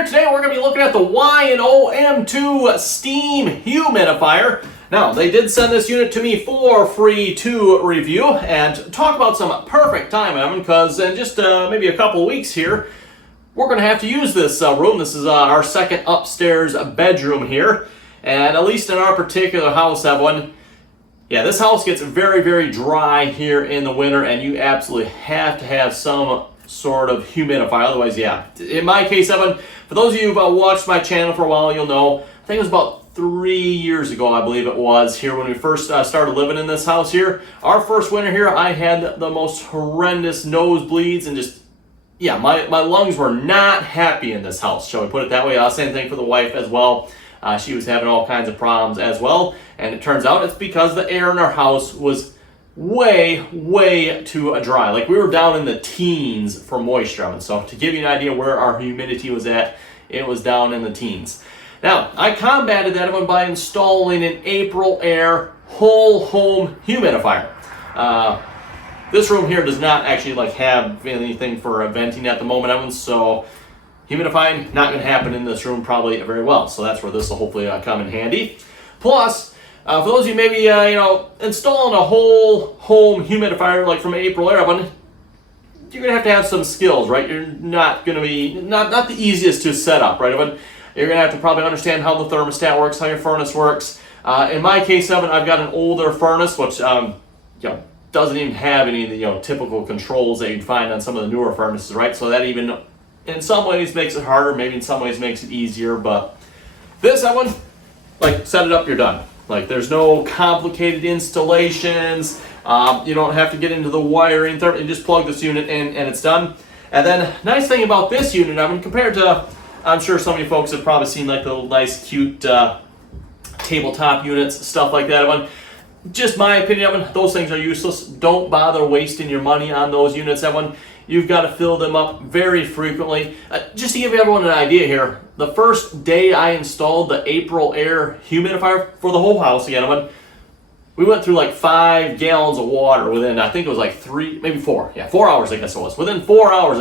here today we're going to be looking at the YO-M2 Steam Humidifier. Now, they did send this unit to me for free to review and talk about some perfect timing, because in just maybe a couple weeks here, we're going to have to use this room. This is our second upstairs bedroom here, and at least in our particular house, everyone, yeah, this house gets very, very dry here in the winter, and you absolutely have to have some sort of humidifier. Otherwise, yeah. In my case, Evan, for those of you who've watched my channel for a while, you'll know, I think it was about 3 years ago, I believe it was, here when we first started living in this house here. Our first winter here, I had the most horrendous nosebleeds and just, yeah, my lungs were not happy in this house, shall we put it that way. Same thing for the wife as well. She was having all kinds of problems as well, and it turns out it's because the air in our house was way too dry. Like, we were down in the teens for moisture. And so to give you an idea where our humidity was at, it was down in the teens. Now, I combated that one by installing an Aprilaire whole home humidifier. This room here does not actually have anything for venting at the moment, Evan, so humidifying not going to happen in this room probably very well. So that's where this will hopefully come in handy. Plus, for those of you maybe installing a whole home humidifier like from Aprilaire, you're gonna have some skills, right? You're not gonna be not the easiest to set up, right, Evan? You're gonna have to probably understand how the thermostat works, how your furnace works. In my case, Evan, I've got an older furnace which doesn't even have any of the typical controls that you'd find on some of the newer furnaces, right? So that even in some ways makes it harder, maybe in some ways makes it easier. But this, Evan, set it up, you're done. There's no complicated installations. You don't have to get into the wiring. You just plug this unit in and it's done. And then, nice thing about this unit, compared to, I'm sure some of you folks have probably seen the little nice, cute tabletop units, stuff like that. Just my opinion, those things are useless. Don't bother wasting your money on those units, You've got to fill them up very frequently. Just to give everyone an idea here, the first day I installed the Aprilaire humidifier for the whole house again, we went through 5 gallons of water within, I think it was 3, maybe 4. Yeah, 4 hours I guess it was. Within 4 hours,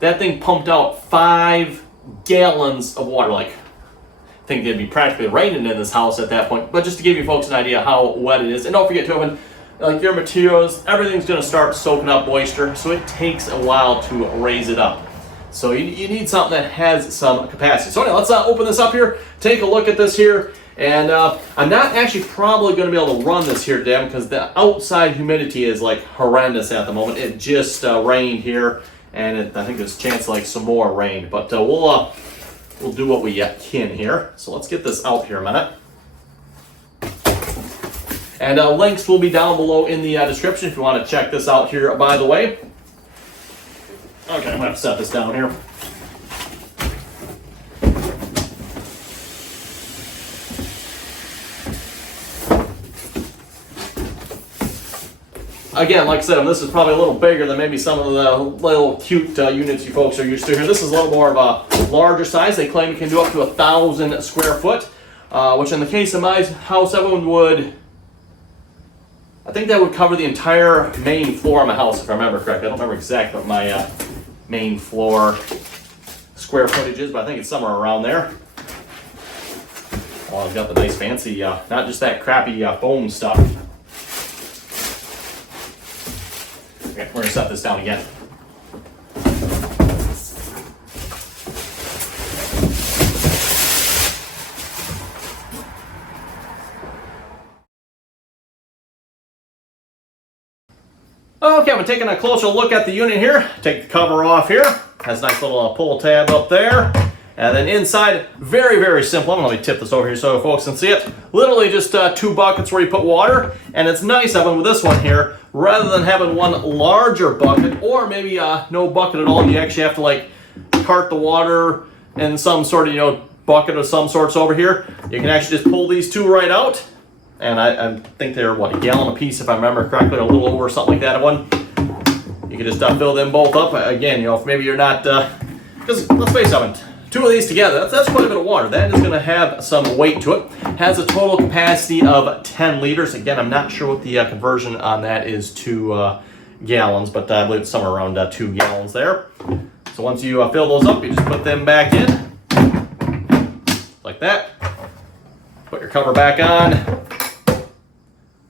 that thing pumped out 5 gallons of water. I think they'd be practically raining in this house at that point. But just to give you folks an idea how wet it is. And don't forget to, your materials, everything's going to start soaking up moisture, so it takes a while to raise it up. So you need something that has some capacity. So anyway, let's open this up here, take a look at this here, and I'm not actually probably going to be able to run this here today because the outside humidity is horrendous at the moment. It just rained here, and I think there's a chance some more rain, but we'll do what we can here. So let's get this out here a minute. And links will be down below in the description if you want to check this out here, by the way. Okay, I'm going to have to set this down here. Again, like I said, this is probably a little bigger than maybe some of the little cute units you folks are used to here. This is a little more of a larger size. They claim it can do up to 1,000 square foot, which in the case of my house, everyone would... I think that would cover the entire main floor of my house, if I remember correctly. I don't remember exactly what my main floor square footage is, but I think it's somewhere around there. Oh, I've got the nice fancy, not just that crappy foam stuff. Okay, we're gonna set this down again. Okay, I'm taking a closer look at the unit here. Take the cover off here. Has a nice little pull tab up there. And then inside, very simple. I'm going to tip this over here so folks can see it. Literally just 2 buckets where you put water. And it's nice, Evan, with this one here, rather than having one larger bucket or maybe no bucket at all, you actually have to cart the water in some sort of bucket of some sorts over here. You can actually just pull these 2 right out. And I think they're, a gallon a piece, if I remember correctly, or a little over, something like that. You can just fill them both up. Again, if maybe you're not, because let's face it, 2 of these together, that's quite a bit of water. That is going to have some weight to it. Has a total capacity of 10 liters. Again, I'm not sure what the conversion on that is to gallons, but I believe it's somewhere around 2 gallons there. So once you fill those up, you just put them back in. like that. Put your cover back on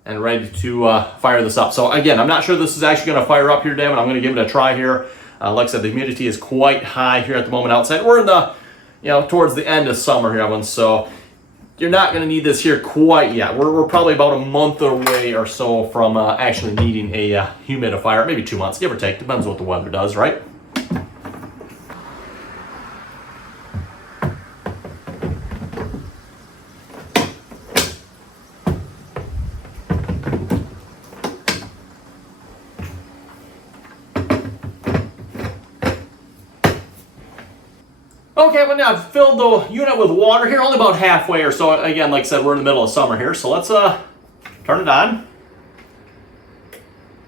and ready to fire this up. So again, I'm not sure this is actually going to fire up here, Devin. I'm going to give it a try here. Like I said, the humidity is quite high here at the moment outside. We're in the, towards the end of summer here, everyone. So you're not going to need this here quite yet. We're probably about a month away or so from actually needing a humidifier. Maybe 2 months, give or take. Depends what the weather does, right? Okay, well now I've filled the unit with water here, only about halfway or so. Again, like I said, we're in the middle of summer here, so let's turn it on.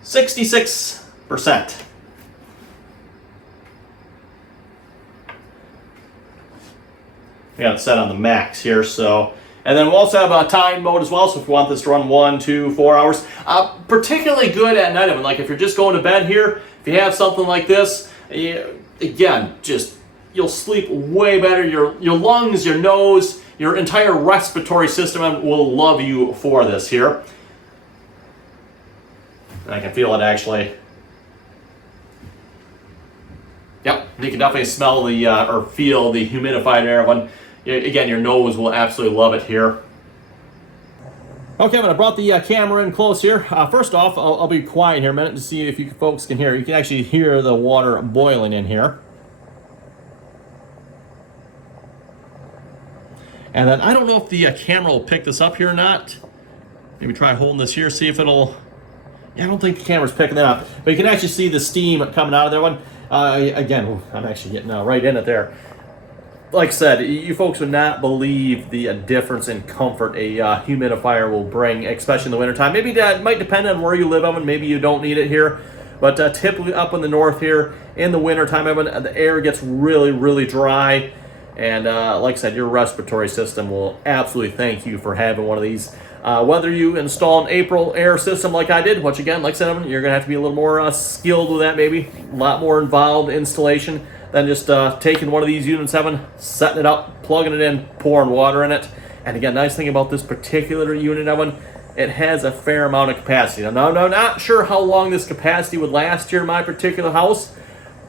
66%. We got it set on the max here, so. And then we'll also have a time mode as well, so if you want this to run 1, 2, 4 hours. Particularly good at night, I mean, like if you're just going to bed here, if you have something like this, again, just you'll sleep way better. Your lungs, your nose, your entire respiratory system will love you for this here. And I can feel it actually. Yep, you can definitely smell the or feel the humidified air. Again, your nose will absolutely love it here. Okay, but I brought the camera in close here. First off, I'll be quiet here a minute to see if you folks can hear. You can actually hear the water boiling in here. And then I don't know if the camera will pick this up here or not. Maybe try holding this here, see if it'll. Yeah, I don't think the camera's picking that up. But you can actually see the steam coming out of there one. Again, I'm actually getting right in it there. Like I said, you folks would not believe the difference in comfort a humidifier will bring, especially in the wintertime. Maybe that might depend on where you live, Evan. Maybe you don't need it here. But typically up in the north here, in the wintertime, Evan, the air gets really, really dry. And like I said, your respiratory system will absolutely thank you for having one of these. Whether you install an April air system like I did, which again, like I said, you're going to have to be a little more skilled with that maybe. A lot more involved installation than just taking one of these units, setting it up, plugging it in, pouring water in it. And again, nice thing about this particular unit, Evan, it has a fair amount of capacity. Now, I'm not sure how long this capacity would last here in my particular house.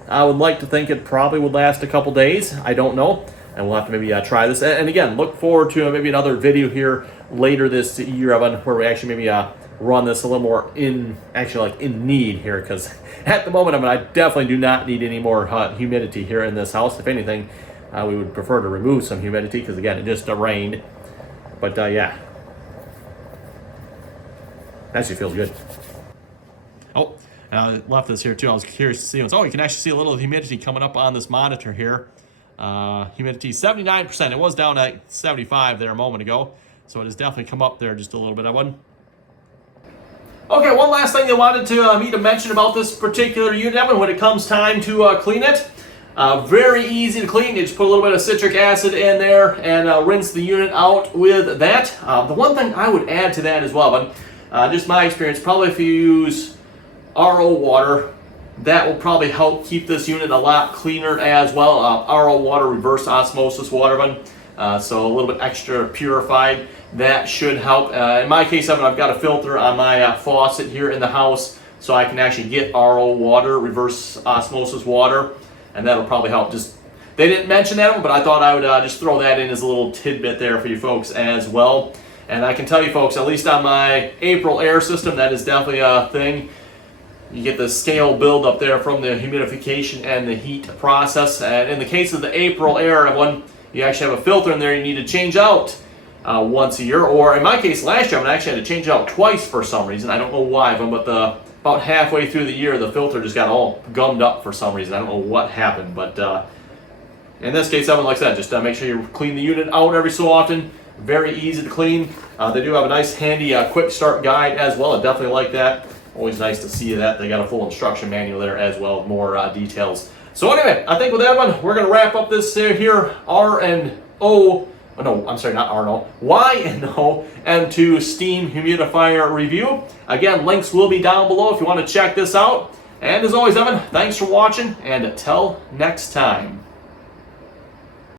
I would like to think it probably would last a couple days. I don't know. And we'll have to maybe try this. And again, look forward to maybe another video here later this year, Evan, where we actually maybe run this a little more in need here. Because at the moment, I definitely do not need any more humidity here in this house. If anything, we would prefer to remove some humidity because again, it just rained. But yeah, actually feels good. Oh, and I left this here too. I was curious to see. Oh, you can actually see a little humidity coming up on this monitor here. Humidity 79%. It was down at 75 there a moment ago, so it has definitely come up there just a little bit. Okay, one last thing I wanted me to mention about this particular unit, Evan, when it comes time to clean it. Very easy to clean. You just put a little bit of citric acid in there and rinse the unit out with that. The one thing I would add to that as well, but just my experience, probably if you use RO water, that will probably help keep this unit a lot cleaner as well. RO water, reverse osmosis water, so a little bit extra purified. That should help. In my case, I've got a filter on my faucet here in the house, so I can actually get RO water, reverse osmosis water, and that'll probably help. They didn't mention that, but I thought I would just throw that in as a little tidbit there for you folks as well. And I can tell you folks, at least on my April air system, that is definitely a thing. You get the scale build up there from the humidification and the heat process. And in the case of the April air one, you actually have a filter in there you need to change out once a year. Or in my case, last year I actually had to change it out twice for some reason. I don't know why, but about halfway through the year, the filter just got all gummed up for some reason. I don't know what happened, but in this case, like I said, just make sure you clean the unit out every so often. Very easy to clean. They do have a nice handy quick start guide as well. I definitely like that. Always nice to see that. They got a full instruction manual there as well, more details. So anyway, I think with that one, we're going to wrap up this here Y-O M2 Steam Humidifier review. Again, links will be down below if you want to check this out. And as always, Evan, thanks for watching, and until next time.